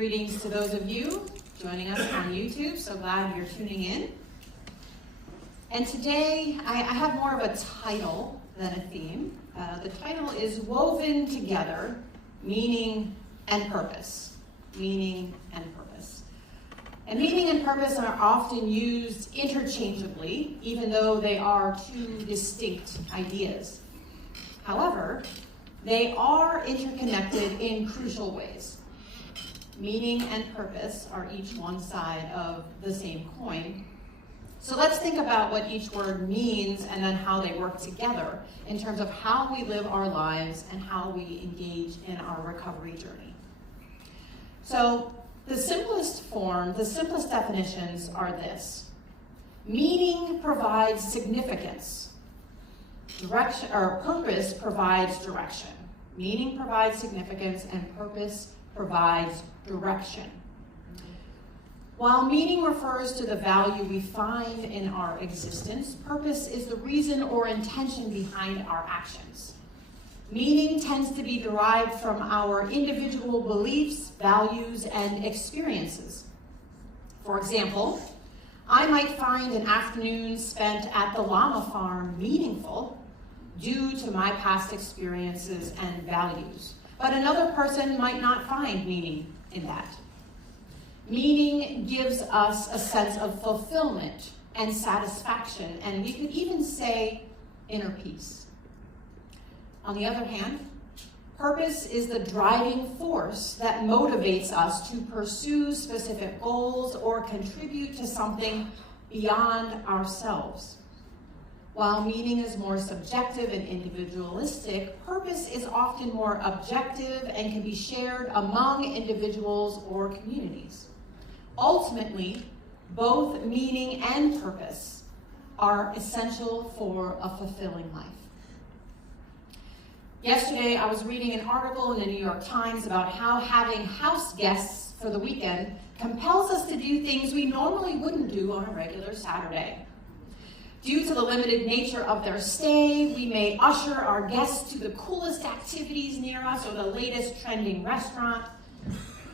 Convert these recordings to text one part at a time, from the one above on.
Greetings to those of you joining us on YouTube. So glad you're tuning in. And today I have more of a title than a theme. The title is Woven Together, Meaning and Purpose. Meaning and purpose. And meaning and purpose are often used interchangeably, even though they are two distinct ideas. However, they are interconnected in crucial ways. Meaning and purpose are each one side of the same coin. So let's think about what each word means and then how they work together in terms of how we live our lives and how we engage in our recovery journey. So the simplest definitions are this. Meaning provides significance. Purpose provides direction. Meaning provides significance and purpose provides direction. While meaning refers to the value we find in our existence, purpose is the reason or intention behind our actions. Meaning tends to be derived from our individual beliefs, values, and experiences. For example, I might find an afternoon spent at the llama farm meaningful due to my past experiences and values, but another person might not find meaning in that. Meaning gives us a sense of fulfillment and satisfaction, and we could even say inner peace. On the other hand, purpose is the driving force that motivates us to pursue specific goals or contribute to something beyond ourselves. While meaning is more subjective and individualistic, purpose is often more objective and can be shared among individuals or communities. Ultimately, both meaning and purpose are essential for a fulfilling life. Yesterday, I was reading an article in the New York Times about how having house guests for the weekend compels us to do things we normally wouldn't do on a regular Saturday. Due to the limited nature of their stay, we may usher our guests to the coolest activities near us or the latest trending restaurant.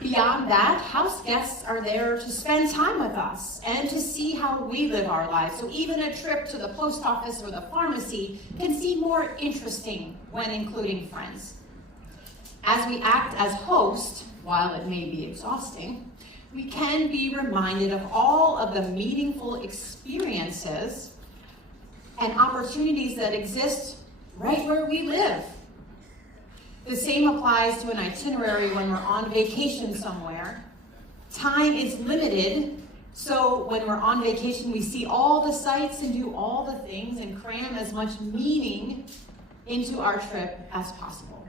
Beyond that, house guests are there to spend time with us and to see how we live our lives. So even a trip to the post office or the pharmacy can seem more interesting when including friends. As we act as host, while it may be exhausting, we can be reminded of all of the meaningful experiences and opportunities that exist right where we live. The same applies to an itinerary when we're on vacation somewhere. Time is limited, so when we're on vacation, we see all the sights and do all the things and cram as much meaning into our trip as possible.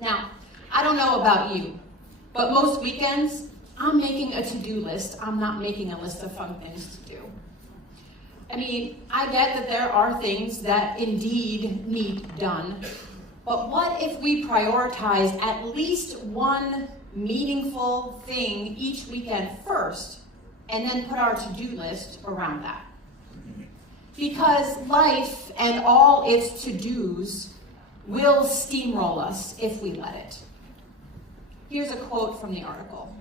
Now, I don't know about you, but most weekends, I'm making a to-do list. I'm not making a list of fun things to do. I mean, I get that there are things that indeed need done, but what if we prioritize at least one meaningful thing each weekend first, and then put our to-do list around that? Because life and all its to-dos will steamroll us if we let it. Here's a quote from the article.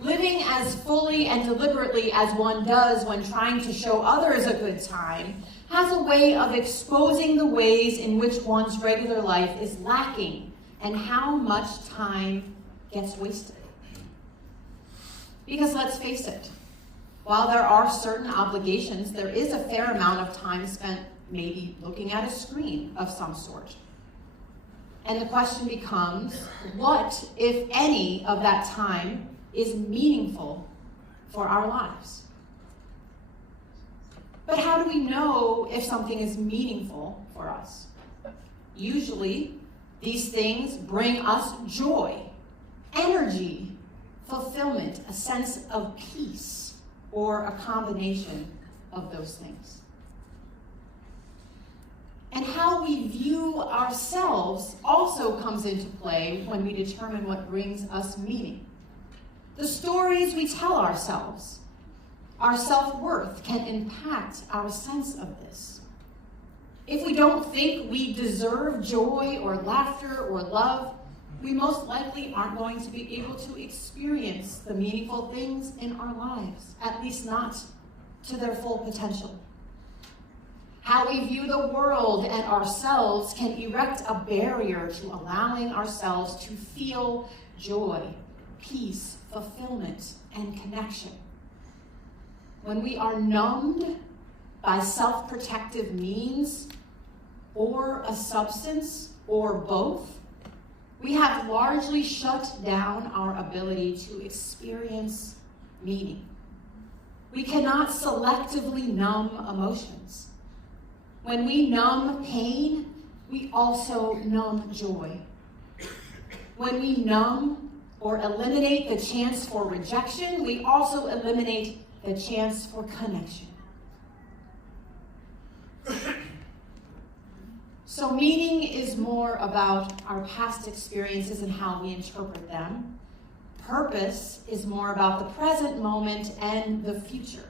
Living as fully and deliberately as one does when trying to show others a good time has a way of exposing the ways in which one's regular life is lacking and how much time gets wasted. Because let's face it, while there are certain obligations, there is a fair amount of time spent maybe looking at a screen of some sort. And the question becomes, what, if any, of that time is meaningful for our lives? But how do we know if something is meaningful for us? Usually, these things bring us joy, energy, fulfillment, a sense of peace, or a combination of those things. And how we view ourselves also comes into play when we determine what brings us meaning. The stories we tell ourselves, our self-worth can impact our sense of this. If we don't think we deserve joy or laughter or love, we most likely aren't going to be able to experience the meaningful things in our lives, at least not to their full potential. How we view the world and ourselves can erect a barrier to allowing ourselves to feel joy, peace, fulfillment, and connection. When we are numbed by self-protective means or a substance or both, we have largely shut down our ability to experience meaning. We cannot selectively numb emotions. When we numb pain, we also numb joy. When we numb or eliminate the chance for rejection, we also eliminate the chance for connection. So meaning is more about our past experiences and how we interpret them. Purpose is more about the present moment and the future.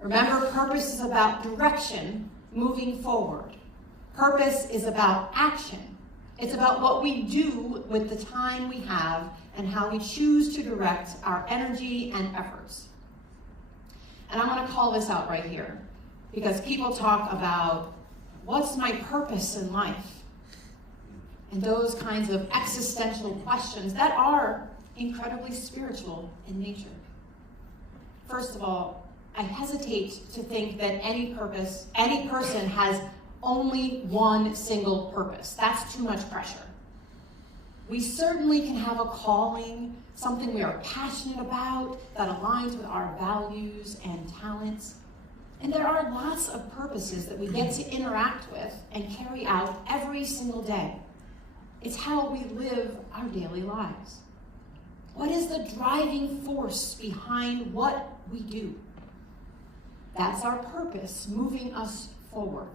Remember, purpose is about direction, moving forward. Purpose is about action. It's about what we do with the time we have and how we choose to direct our energy and efforts. And I'm going to call this out right here because people talk about what's my purpose in life? And those kinds of existential questions that are incredibly spiritual in nature. First of all, I hesitate to think that any person has only one single purpose. That's too much pressure. We certainly can have a calling, something we are passionate about that aligns with our values and talents. And there are lots of purposes that we get to interact with and carry out every single day. It's how we live our daily lives. What is the driving force behind what we do? That's our purpose, moving us forward.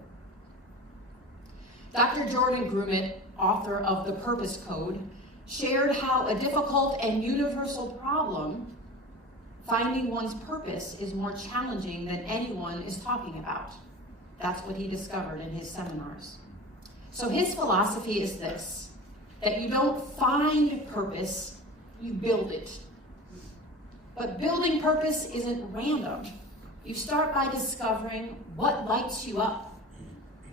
Dr. Jordan Grumet, author of The Purpose Code, shared how a difficult and universal problem, finding one's purpose, is more challenging than anyone is talking about. That's what he discovered in his seminars. So his philosophy is this, that you don't find purpose, you build it. But building purpose isn't random. You start by discovering what lights you up.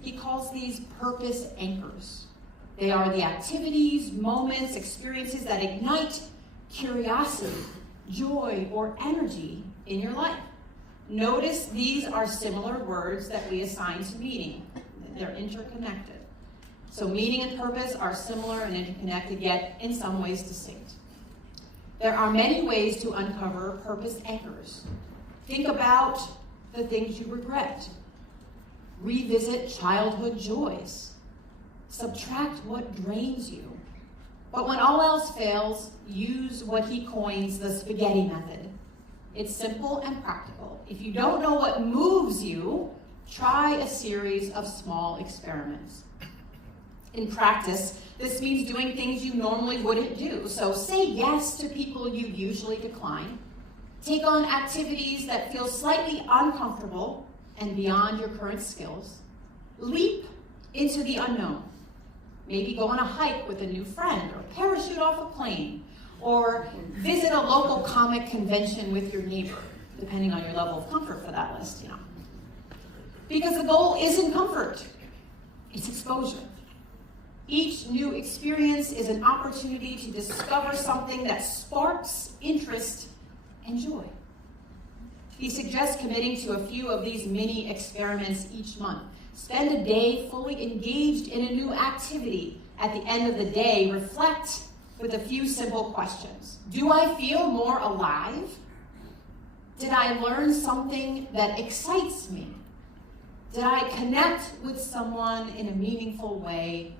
He calls these purpose anchors. They are the activities, moments, experiences that ignite curiosity, joy, or energy in your life. Notice these are similar words that we assign to meaning. They're interconnected. So meaning and purpose are similar and interconnected, yet in some ways distinct. There are many ways to uncover purpose anchors. Think about the things you regret. Revisit childhood joys. Subtract what drains you. But when all else fails, use what he coins the spaghetti method. It's simple and practical. If you don't know what moves you, try a series of small experiments. In practice, this means doing things you normally wouldn't do. So say yes to people you usually decline. Take on activities that feel slightly uncomfortable and beyond your current skills. Leap into the unknown. Maybe go on a hike with a new friend, or parachute off a plane, or visit a local comic convention with your neighbor, depending on your level of comfort for that list, Because the goal isn't comfort, it's exposure. Each new experience is an opportunity to discover something that sparks interest and joy. He suggests committing to a few of these mini experiments each month. Spend a day fully engaged in a new activity. At the end of the day, reflect with a few simple questions. Do I feel more alive? Did I learn something that excites me? Did I connect with someone in a meaningful way?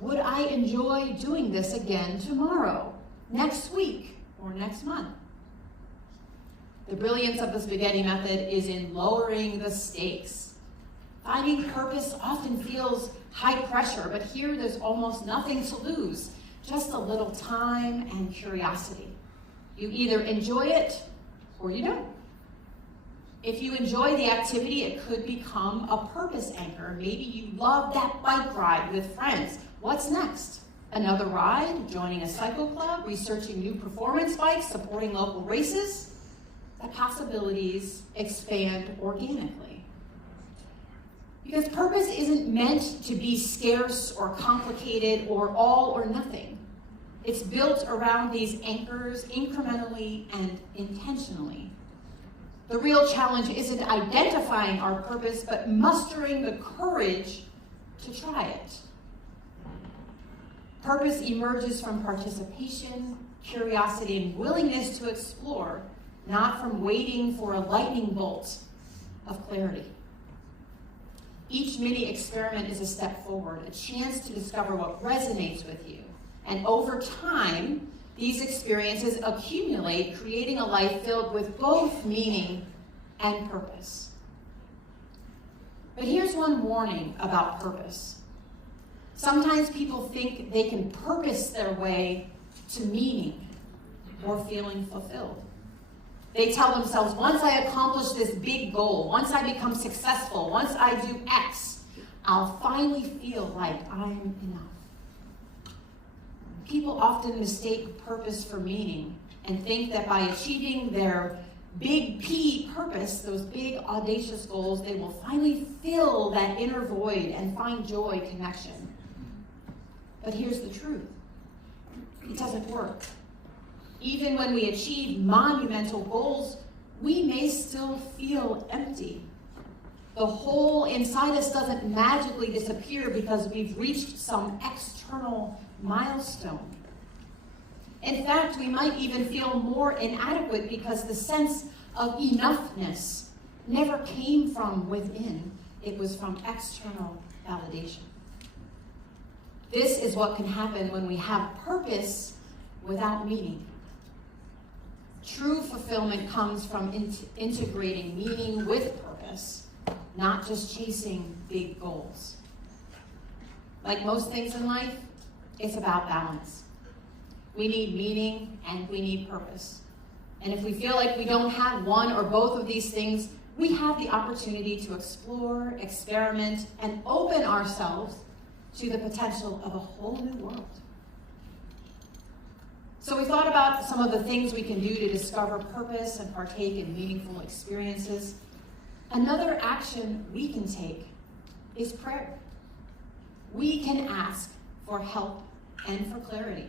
Would I enjoy doing this again tomorrow, next week, or next month? The brilliance of the spaghetti method is in lowering the stakes. Finding purpose often feels high pressure, but here there's almost nothing to lose, just a little time and curiosity. You either enjoy it or you don't. If you enjoy the activity, it could become a purpose anchor. Maybe you love that bike ride with friends. What's next? Another ride, joining a cycle club, researching new performance bikes, supporting local races. The possibilities expand organically. Because purpose isn't meant to be scarce or complicated or all or nothing. It's built around these anchors incrementally and intentionally. The real challenge isn't identifying our purpose, but mustering the courage to try it. Purpose emerges from participation, curiosity, and willingness to explore, not from waiting for a lightning bolt of clarity. Each mini experiment is a step forward, a chance to discover what resonates with you. And over time, these experiences accumulate, creating a life filled with both meaning and purpose. But here's one warning about purpose. Sometimes people think they can purpose their way to meaning or feeling fulfilled. They tell themselves, once I accomplish this big goal, once I become successful, once I do X, I'll finally feel like I'm enough. People often mistake purpose for meaning and think that by achieving their big P purpose, those big audacious goals, they will finally fill that inner void and find joy, connection. But here's the truth. It doesn't work. Even when we achieve monumental goals, we may still feel empty. The hole inside us doesn't magically disappear because we've reached some external milestone. In fact, we might even feel more inadequate because the sense of enoughness never came from within. It was from external validation. This is what can happen when we have purpose without meaning. True fulfillment comes from integrating meaning with purpose, not just chasing big goals. Like most things in life, it's about balance. We need meaning and we need purpose. And if we feel like we don't have one or both of these things, we have the opportunity to explore, experiment, and open ourselves to the potential of a whole new world. So we thought about some of the things we can do to discover purpose and partake in meaningful experiences. Another action we can take is prayer. We can ask for help and for clarity.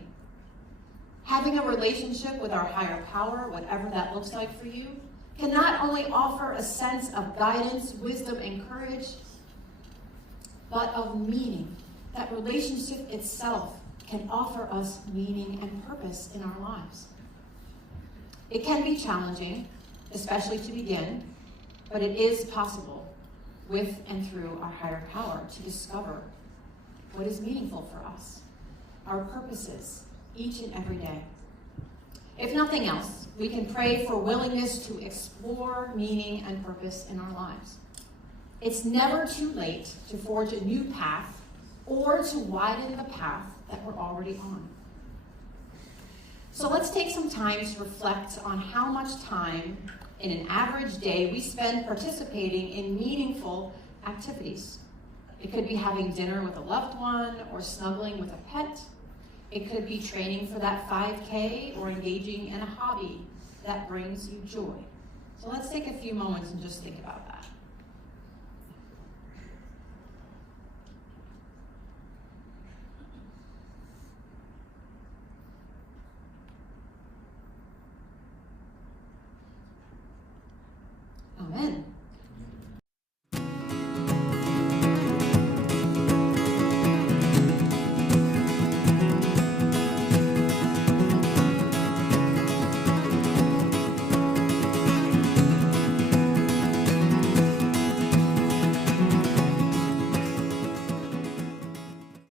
Having a relationship with our higher power, whatever that looks like for you, can not only offer a sense of guidance, wisdom, and courage, but of meaning. That relationship itself can offer us meaning and purpose in our lives. It can be challenging, especially to begin, but it is possible with and through our higher power to discover what is meaningful for us, our purposes, each and every day. If nothing else, we can pray for willingness to explore meaning and purpose in our lives. It's never too late to forge a new path or to widen the path that we're already on. So let's take some time to reflect on how much time in an average day we spend participating in meaningful activities. It could be having dinner with a loved one or snuggling with a pet. It could be training for that 5K or engaging in a hobby that brings you joy. So let's take a few moments and just think about that.